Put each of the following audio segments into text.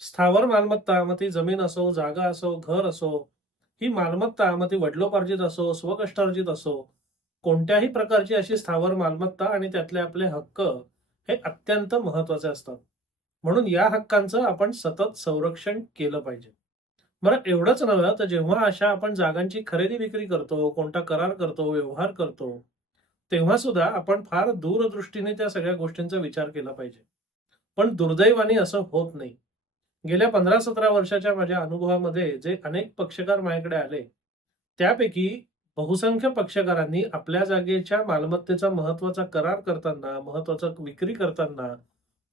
स्थावर मालमत्ता, मग ती जमीन असो, जागा असो, घर असो, ही मालमत्ता मग ती वडिलोपार्जित असो, स्वकष्टार्जित असो, कोणत्याही प्रकारची अशी स्थावर मालमत्ता आणि त्यातले आपले हक्क हे अत्यंत महत्वाचे असतात. म्हणून या हक्कांचं आपण सतत संरक्षण केलं पाहिजे. बरं एवढंच नव्हे तर जेव्हा अशा आपण जागांची खरेदी विक्री करतो, कोणता करार करतो, व्यवहार करतो, तेव्हा सुद्धा आपण फार दूरदृष्टीने त्या सगळ्या गोष्टींचा विचार केला पाहिजे. पण दुर्दैवाने असं होत नाही. गेल्या 15-17 वर्षाच्या माझ्या अनुभवामध्ये जे अनेक पक्षकार माझ्याकडे आले, त्यापैकी बहुसंख्य पक्षकारांनी आपल्या जागेच्या मालमत्तेचा महत्त्वाचा करार करताना, महत्त्वाचा विक्री करताना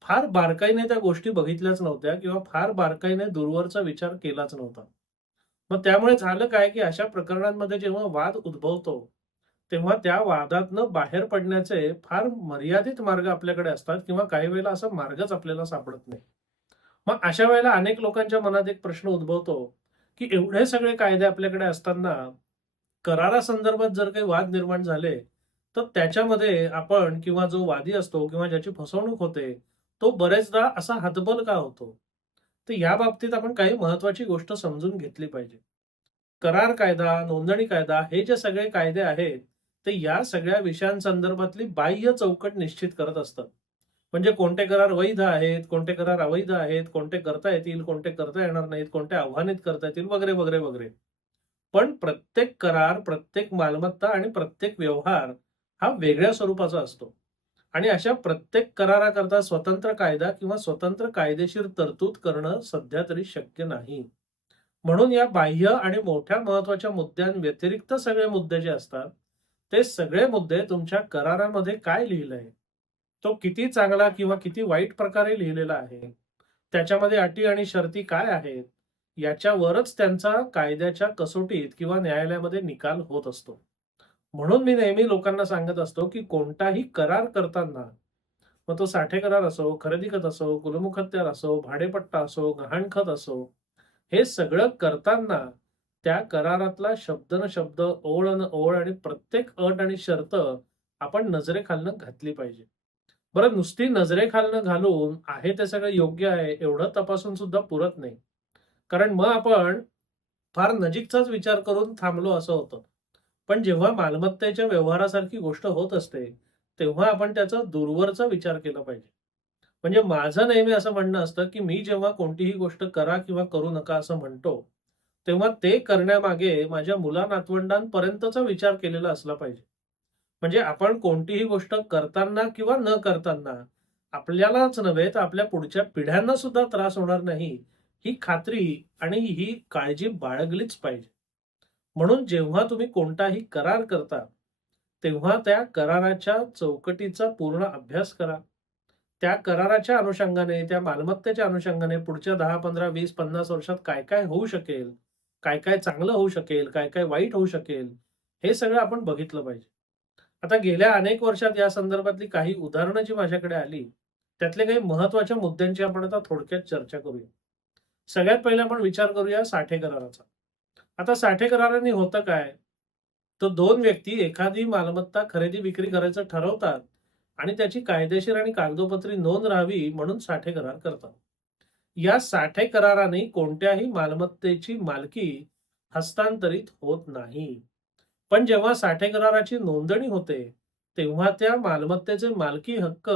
फार बारकाईने त्या गोष्टी बघितल्याच नव्हत्या किंवा फार बारकाईने दूरवरचा विचार केलाच नव्हता. मग त्यामुळे झालं काय, की अशा प्रकरणांमध्ये जेव्हा वाद उद्भवतो, तेव्हा त्या वादातनं बाहेर पडण्याचे फार मर्यादित मार्ग आपल्याकडे असतात किंवा काही वेळेला असा मार्गच आपल्याला सापडत नाही. मग अशा वेळेला अनेक लोकांच्या मनात एक प्रश्न उद्भवतो, की एवढे सगळे कायदे आपल्याकडे असताना करारासंदर्भात जर काही वाद निर्माण झाले, तर त्याच्यामध्ये आपण किंवा जो वादी असतो किंवा ज्याची फसवणूक होते, तो बरेचदा असा हतबल का होतो? तर या बाबतीत आपण काही महत्त्वाची गोष्ट समजून घेतली पाहिजे. करार कायदा, नोंदणी कायदा हे जे सगळे कायदे आहेत, ते या सगळ्या विषयांसंदर्भातली बाह्य चौकट निश्चित करत असतात. म्हणजे कोणते करार वैध आहेत, कोणते करार अवैध आहेत, कोणते करता येतील, कोणते करता येणार नाहीत, कोणते आव्हानित करता येतील वगैरे, वगैरे, वगैरे. पण प्रत्येक करार, प्रत्येक मालमत्ता आणि प्रत्येक व्यवहार हा वेगळ्या स्वरूपाचा असतो. आणि अशा प्रत्येक कराराकरता स्वतंत्र कायदा किंवा स्वतंत्र कायदेशीर तरतूद करणं सध्या तरी शक्य नाही. म्हणून या बाह्य आणि मोठ्या महत्त्वाच्या मुद्द्यांव्यतिरिक्त सगळे मुद्दे जे असतात, ते सगळे मुद्दे तुमच्या करारामध्ये काय लिहिलंय, तो किती चांगला किंवा किती वाईट प्रकारे लिहिलेला आहे, त्याच्यामध्ये अटी आणि शर्ती काय आहेत, याच्यावरच त्यांचा कायद्याच्या कसोटीत किंवा न्यायालयामध्ये निकाल होत असतो. म्हणून मी नेहमी लोकांना सांगत असतो, की कोणताही करार करताना, मग तो साठे करार असो, खरेदी खत असो, गुलमुखत्यार असो, भाडेपट्टा असो, गहाणखत असो, हे सगळं करताना त्या करारातला शब्द न शब्द, ओळ न ओळ आणि प्रत्येक अट आणि शर्त आपण नजरेखालनं घातली पाहिजे. बरं नुसती नजरेखालनं घालून आहे ते सगळं योग्य आहे एवढं तपासून सुद्धा पुरत नाही. कारण मग आपण फार नजीकचाच विचार करून थांबलो असं होतं. पण जेव्हा मालमत्तेच्या व्यवहारासारखी गोष्ट होत असते, तेव्हा आपण त्याचा दूरवरचा विचार केला पाहिजे. म्हणजे माझं नेहमी असं म्हणणं असतं, की मी जेव्हा कोणतीही गोष्ट करा किंवा करू नका असं म्हणतो, तेव्हा ते करण्यामागे माझ्या मुला-नातवंडांपर्यंतचा विचार केलेला असला पाहिजे. म्हणजे आपण कोणतीही गोष्ट करताना किंवा न करताना आपल्यालाच नव्हे तर आपल्या पुढच्या पिढ्यांना सुद्धा त्रास होणार नाही, ही खात्री आणि ही काळजी बाळगलीच पाहिजे. म्हणून जेव्हा तुम्ही कोणताही करार करता, तेव्हा त्या कराराच्या चौकटीचा पूर्ण अभ्यास करा. त्या कराराच्या अनुषंगाने, त्या मालमत्तेच्या अनुषंगाने पुढच्या 10, 15, 20, 50 वर्षात काय-काय होऊ शकेल, काय-काय चांगलं होऊ शकेल, काय-काय वाईट होऊ शकेल, हे सगळं आपण बघितलं पाहिजे. आता गेल्या अनेक वर्षात या संदर्भातली काही उदाहरणं जी माझ्याकडे आली, त्यातल्या काही महत्त्वाच्या मुद्द्यांची आपण आता थोडक्यात चर्चा करूया. सगळ्यात पहिले आपण विचार करूया साठे कराराचा. आता साठे कराराने होतं काय? तर 2 व्यक्ती एखादी मालमत्ता खरेदी-विक्री करायचं ठरवतात आणि त्याची कायदेशीर आणि कागदोपत्री नोंद राहावी म्हणून साठे करार करतात. या साठे कराराने कोणत्याही मालमत्तेची मालकी हस्तांतरित होत नाही. पण जेव्हा साठे कराराची नोंदणी होते, तेव्हा त्या मालमत्तेचे मालकी हक्क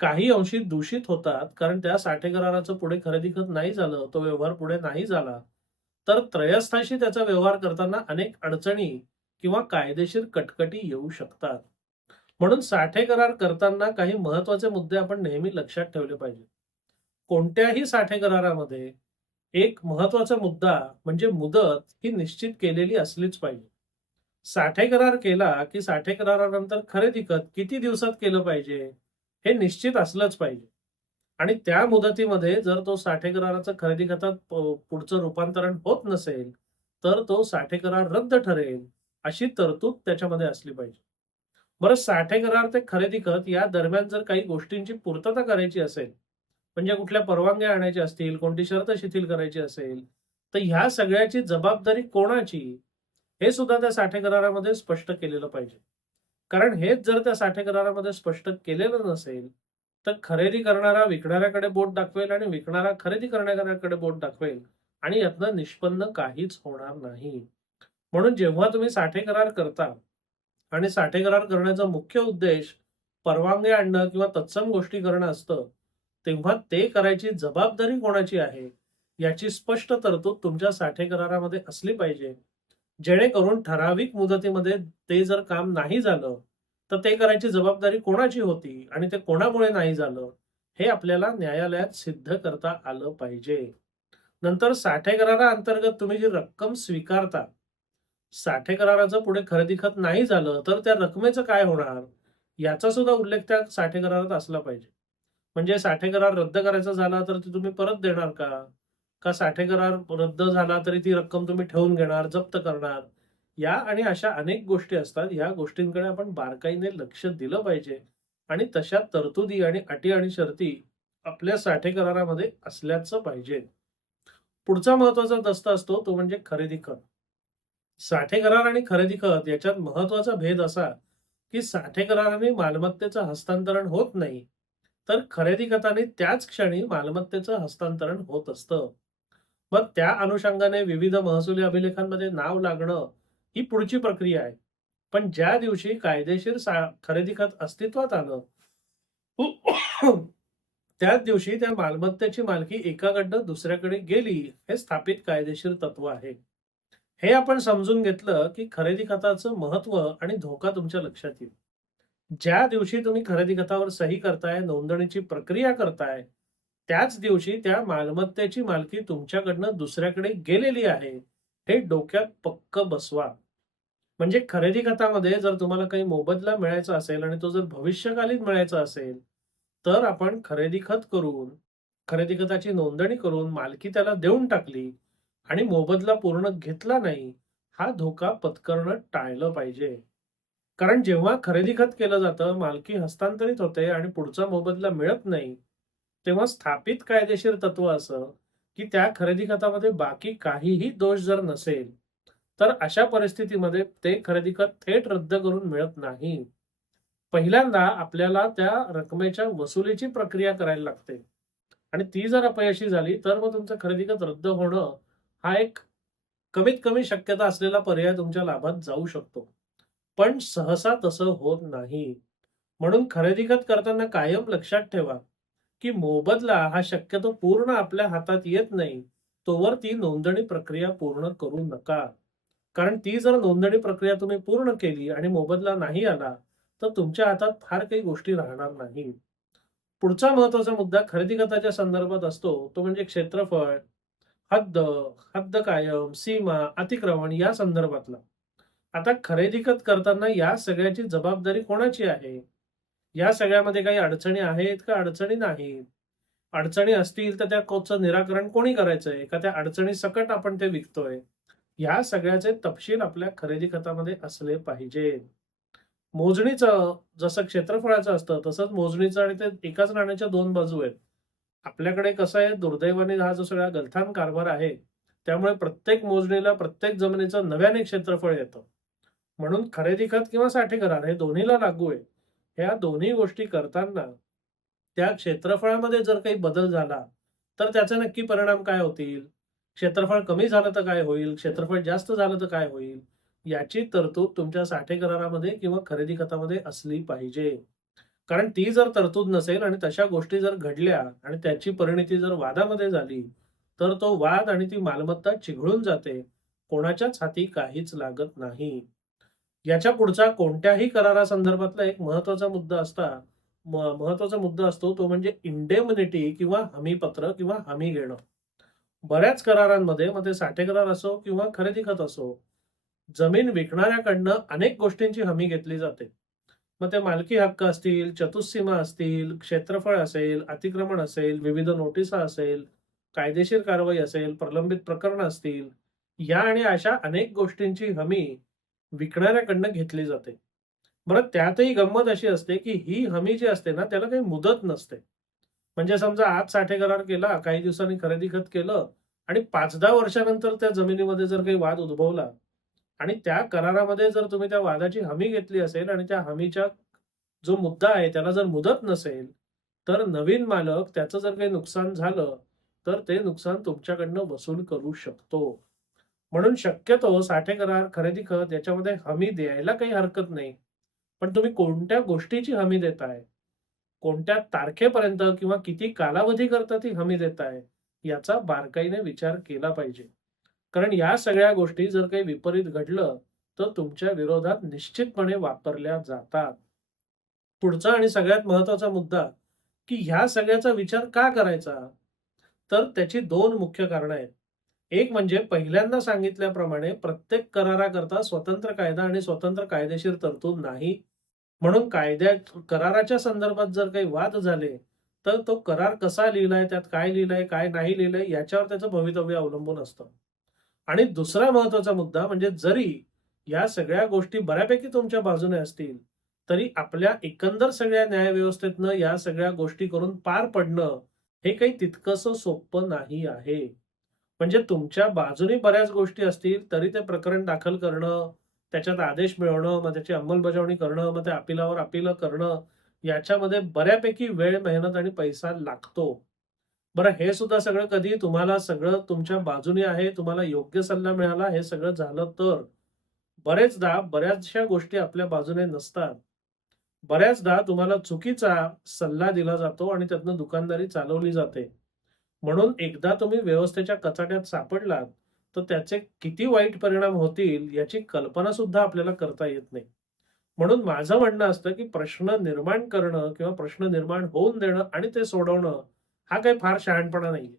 काही अंशी दूषित होतात. कारण त्या साठे कराराचं पुढे खरेदी खत नाही झालं, तो व्यवहार पुढे नाही झाला, तर त्रयस्थाशी त्याचा व्यवहार करताना अनेक अडचणी किंवा कायदेशीर कटकटी येऊ शकतात. म्हणून साठे करार करताना काही महत्त्वाचे मुद्दे आपण नेहमी लक्षात ठेवले पाहिजे. कोणत्याही साठे करारामध्ये एक महत्त्वाचा मुद्दा म्हणजे मुदत ही निश्चित केलेली असलीच पाहिजे. साठे करार केला, की साठे करारानंतर खरेदी खत किती दिवसात केलं पाहिजे, हे निश्चित असलंच पाहिजे. आणि त्या मुदतीमध्ये जर तो साठे कराराचं खरेदी खतात पुढचं रूपांतरण होत नसेल, तर तो साठे करार रद्द ठरेल, अशी तरतूद त्याच्यामध्ये असली पाहिजे. बरं साठे करार ते खरेदी खत या दरम्यान जर काही गोष्टींची पूर्तता करायची असेल, म्हणजे कुठल्या परवानग्या आणायच्या असतील, कोणती शर्त शिथिल करायची असेल, तर ह्या सगळ्याची जबाबदारी कोणाची? हे सुद्धा त्या साठे करारामध्ये स्पष्ट केलेलं पाहिजे. कारण हेच जर त्या साठे करारामध्ये स्पष्ट केलेलं नसेल, तर खरेदी करणारा विकणाऱ्याकडे बोट दाखवेल आणि विकणारा खरेदी करणाऱ्याकडे बोट दाखवेल आणि यातनं निष्पन्न काहीच होणार नाही. म्हणून जेव्हा तुम्ही साठे करार करता आणि साठे करार करण्याचा मुख्य उद्देश परवानगी आणणं किंवा तत्सम गोष्टी करणं असतं, तेव्हा ते करायची जबाबदारी कोणाची आहे, याची स्पष्ट तरतूद तुमच्या साठे करारामध्ये असली पाहिजे. जेणेकरून ठराविक मुदतीमध्ये ते जर काम नाही झालं, तर ते करायची जबाबदारी कोणाची होती आणि ते कोणामुळे नाही झालं, हे आपल्याला न्यायालयात सिद्ध करता आलं पाहिजे. नंतर साठे कराराअंतर्गत तुम्ही जी रक्कम स्वीकारता, साठे कराराचं पुढे खरेदी खत नाही झालं, तर त्या रकमेचं काय होणार? याचा सुद्धा उल्लेख त्या साठे करारात असला पाहिजे. म्हणजे साठे करार रद्द करायचा झाला, तर ती तुम्ही परत देणार का? का साठे करार रद्द झाला तरी ती रक्कम तुम्ही ठेवून घेणार, जप्त करणार? या आणि अशा अनेक गोष्टी असतात. या गोष्टींकडे आपण बारकाईने लक्ष दिलं पाहिजे आणि तशा तरतुदी आणि अटी आणि शर्ती आपल्या साठे करारामध्ये असल्याचं पाहिजे. पुढचा महत्वाचा दस्ता असतो तो म्हणजे खरेदी खत. साठे करार आणि खरेदी खत याच्यात महत्वाचा भेद असा, की साठे कराराने मालमत्तेचं हस्तांतरण होत नाही, तर खरेदी खताने त्याच क्षणी मालमत्तेचं हस्तांतरण होत असतं. मग त्या अनुषंगाने विविध महसुली अभिलेखांमध्ये नाव लागणं ही पुढची प्रक्रिया आहे. पण ज्या दिवशी कायदेशीर खरेदी खत अस्तित्वात आलं, त्याच दिवशी त्या मालमत्तेची मालकी एकाकडनं दुसऱ्याकडे गेली, हे स्थापित कायदेशीर तत्व आहे. हे आपण समजून घेतलं, की खरेदी खताचं महत्व आणि धोका तुमच्या लक्षात येईल. ज्या दिवशी तुम्ही खरेदी खतावर सही करताय, नोंदणीची प्रक्रिया करताय, त्याच दिवशी त्या मालमत्तेची मालकी तुमच्याकडनं दुसऱ्याकडे गेलेली आहे, हे डोक्यात पक्क बसवा. म्हणजे खरेदी खतामध्ये जर तुम्हाला काही मोबदला मिळायचा असेल आणि तो जर भविष्यकालीन मिळायचा असेल, तर आपण खरेदी खत करून, खरेदी खताची नोंदणी करून मालकी त्याला देऊन टाकली आणि मोबदला पूर्ण घेतला नाही, हा धोका पत्करणं टाळलं पाहिजे. कारण जेव्हा खरेदी खत केलं जातं, मालकी हस्तांतरित होते आणि पुढचा मोबदला मिळत नाही, तेव्हा स्थापित कायदेशीर तत्व असं, की त्या खरेदी खतामध्ये बाकी काहीही दोष जर नसेल, तर अशा परिस्थितीमध्ये ते खरेदी खत थेट रद्द करून मिळत नाही. पहिल्यांदा आपल्याला त्या रकमेच्या वसुलीची प्रक्रिया करायला लागते आणि ती जर अपयशी झाली, तर मग तुमचं खरेदी खत रद्द होणं हा एक कमीत कमी शक्यता असलेला पर्याय तुमच्या लाभात जाऊ शकतो. पण सहसा तसं होत नाही. म्हणून खरेदी खत करताना कायम लक्षात ठेवा, की मोबदला हा शक्यतो पूर्ण आपल्या हातात येत नाही, तोवर ती नोंदणी प्रक्रिया पूर्ण करू नका. कारण ती जर नोंदणी प्रक्रिया तुम्ही पूर्ण केली आणि मोबदला नाही आला, तर तुमच्या हातात फार काही गोष्टी राहणार नाही. पुढचा महत्वाचा मुद्दा खरेदी खताच्या संदर्भात असतो, तो म्हणजे क्षेत्रफळ, हद्द, हद्द कायम, सीमा, अतिक्रमण या संदर्भातला. आता खरेदी खत करताना या सगळ्याची जबाबदारी कोणाची आहे? या सगळ्यामध्ये काही अडचणी आहेत का अडचणी नाहीत? अडचणी असतील तर त्या कोचं निराकरण कोणी करायचंय? का त्या अडचणी सकट आपण ते विकतोय? या सगळ्याचे तपशील आपल्या खरेदी खतामध्ये असले पाहिजेत. मोजणीचं जसं क्षेत्रफळाचं असतं, तसंच मोजणीचं आणि ते एकाच नाण्याच्या दोन बाजू आहेत. आपल्याकडे कसं आहे, दुर्दैवाने हा जो सगळा गलथान कारभार आहे, त्यामुळे प्रत्येक मोजणीला प्रत्येक जमिनीचं नव्याने क्षेत्रफळ येतं. म्हणून खरेदी खत किंवा साठे करार हे दोन्हीला लागू आहे. ह्या दोन्ही गोष्टी करताना त्या क्षेत्रफळामध्ये जर काही बदल झाला, तर त्याचे नक्की परिणाम काय होतील? क्षेत्रफळ कमी झालं तर काय होईल? क्षेत्रफळ जास्त झालं तर काय होईल? याची तरतूद तुमच्या साठे करारामध्ये किंवा खरेदी खतामध्ये असली पाहिजे. कारण ती जर तरतूद नसेल आणि तशा गोष्टी जर घडल्या आणि त्याची परिणती जर वादामध्ये झाली, तर तो वाद आणि ती मालमत्ता चिघळून जाते. कोणाच्याच हाती काहीच लागत नाही. याच्या पुढचा कोणत्याही करारासंदर्भातला एक महत्वाचा मुद्दा असतो तो म्हणजे इंडेमनिटी किंवा हमीपत्र किंवा हमी घेणं. बऱ्याच करारांमध्ये मग ते साठे करार असो किंवा खरेदी खत असो, जमीन विकणाऱ्याकडनं अनेक गोष्टींची हमी घेतली जाते. मग ते मालकी हक्क असतील, चतुःसीमा असतील, क्षेत्रफळ असेल, अतिक्रमण असेल, विविध नोटिसा असेल, कायदेशीर कारवाई असेल, प्रलंबित प्रकरणं असतील, या आणि अशा अनेक गोष्टींची हमी विकणाऱ्याकडनं घेतली जाते. बरं त्यातही गंमत अशी असते, की ही हमी जी असते ना, त्याला काही मुदत नसते. म्हणजे समजा आज साठे करार केला, काही दिवसांनी खरेदी खत केलं आणि 5-10 वर्षानंतर त्या जमिनीमध्ये जर काही वाद उद्भवला आणि त्या करारामध्ये जर तुम्ही त्या वादाची हमी घेतली असेल आणि त्या हमीच्या जो मुद्दा आहे त्याला जर मुदत नसेल, तर नवीन मालक त्याचं जर काही नुकसान झालं, तर ते नुकसान तुमच्याकडनं वसूल करू शकतो. म्हणून शक्यतो साठे करार, खरेदी खत याच्यामध्ये हमी द्यायला काही हरकत नाही. पण तुम्ही कोणत्या गोष्टीची हमी देताय? कोणत्या तारखेपर्यंत किंवा किती कालावधीकरता ती हमी देताय? याचा बारकाईने विचार केला पाहिजे. कारण या सगळ्या गोष्टी जर काही विपरीत घडलं, तर तुमच्या विरोधात निश्चितपणे वापरल्या जातात. पुढचा आणि सगळ्यात महत्त्वाचा मुद्दा, की ह्या सगळ्याचा विचार का करायचा? तर त्याची 2 मुख्य कारणं आहेत. एक म्हणजे पहिल्यांदा सांगितल्याप्रमाणे प्रत्येक कराराकरता स्वतंत्र कायदा आणि स्वतंत्र कायदेशीर तरतूद नाही. म्हणून कराराच्या संदर्भात जर काही वाद झाले, तर तो करार कसा लिहिलाय, त्यात काय लिहिलंय, काय नाही लिहिलंय याच्यावर त्याचं भवितव्य अवलंबून असतं. आणि दुसरा महत्त्वाचा मुद्दा म्हणजे जरी या सगळ्या गोष्टी बऱ्यापैकी तुमच्या बाजूने असतील, तरी आपल्या एकंदर सगळ्या न्यायव्यवस्थेतनं या सगळ्या गोष्टी करून पार पडणं, हे काही तितकंसं सोपं नाही आहे. म्हणजे तुमच्या बाजूने बऱ्याच गोष्टी असतील, तरी ते प्रकरण दाखल करणं, त्याच्यात आदेश मिळवणं, मग त्याची अंमलबजावणी करणं, मग त्या अपिलावर अपील करणं, याच्यामध्ये बऱ्यापैकी वेळ, मेहनत आणि पैसा लागतो. बरं हे सुद्धा सगळं कधी तुम्हाला सगळं तुमच्या बाजूने आहे, तुम्हाला योग्य सल्ला मिळाला, हे सगळं झालं तर. बरेचदा बऱ्याचशा गोष्टी आपल्या बाजूने नसतात. बऱ्याचदा तुम्हाला चुकीचा सल्ला दिला जातो आणि त्यातनं दुकानदारी चालवली जाते. म्हणून एकदा तुम्ही व्यवस्थेच्या कचाट्यात सापडलात, तर त्याचे किती वाईट परिणाम होतील याची कल्पना सुद्धा आपल्याला करता येत नाही. म्हणून माझं म्हणणं असतं, की प्रश्न निर्माण करणं किंवा प्रश्न निर्माण होऊन देणं आणि ते सोडवणं, हा काही फार शहाणपणा नाहीये.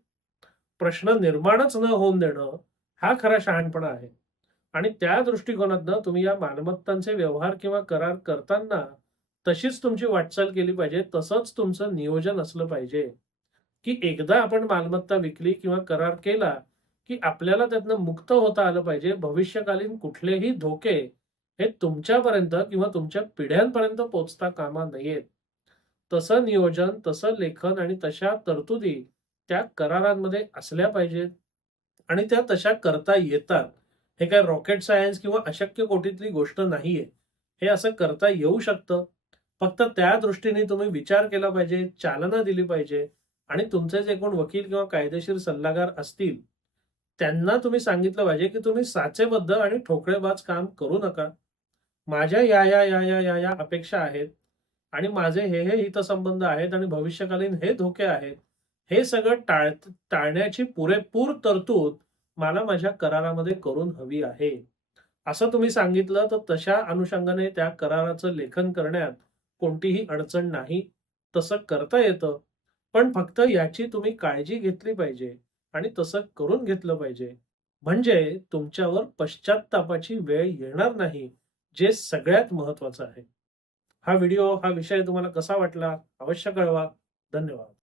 प्रश्न निर्माणच न होऊन देणं, हा खरा शहाणपणा आहे. आणि त्या दृष्टिकोनातनं तुम्ही या मालमत्तांचे व्यवहार किंवा करार करताना तशीच तुमची वाटचाल केली पाहिजे. तसंच तुमचं नियोजन असलं पाहिजे, की एकदा आपण मालमत्ता विकली किंवा करार केला, की आपल्याला त्यातनं मुक्त होता आलं पाहिजे. भविष्यकालीन कुठलेही धोके हे तुमच्यापर्यंत किंवा तुमच्या पिढ्यांपर्यंत पोहोचता कामा नयेत. तसं नियोजन, तसं लेखन आणि तशा तरतुदी त्या करारांमध्ये असल्या पाहिजेत आणि त्या तशा करता येतात. हे काय रॉकेट सायन्स किंवा अशक्य कोटीतली गोष्ट नाहीये. हे असं करता येऊ शकतं. फक्त त्या दृष्टीने तुम्ही विचार केला पाहिजे, चालना दिली पाहिजे आणि तुमचे जे कोण वकील किंवा कायदेशीर सल्लागार असतील, त्यांना तुम्ही सांगितलं पाहिजे, की तुम्ही साचेबद्ध आणि ठोकळेबाज काम करू नका. माझ्या या अपेक्षा आहेत आणि माझे हे हितसंबंध आहेत आणि भविष्यकालीन हे धोके आहेत. हे सगळं टाळण्याची पुरेपूर तरतूद मला माझ्या करारामध्ये करून हवी आहे. असं तुम्ही सांगितलं तर तशा अनुषंगाने त्या कराराचं लेखन करण्यात कोणतीही अडचण नाही. तसं करता येतं. पण फक्त याची तुम्ही काळजी घेतली पाहिजे आणि तसं करून घेतलं पाहिजे. म्हणजे तुमच्यावर पश्चात्तापाची वेळ येणार नाही, जे सगळ्यात महत्त्वाचं आहे. हा विषय तुम्हाला कसा वाटला? अवश्य कळवा. धन्यवाद.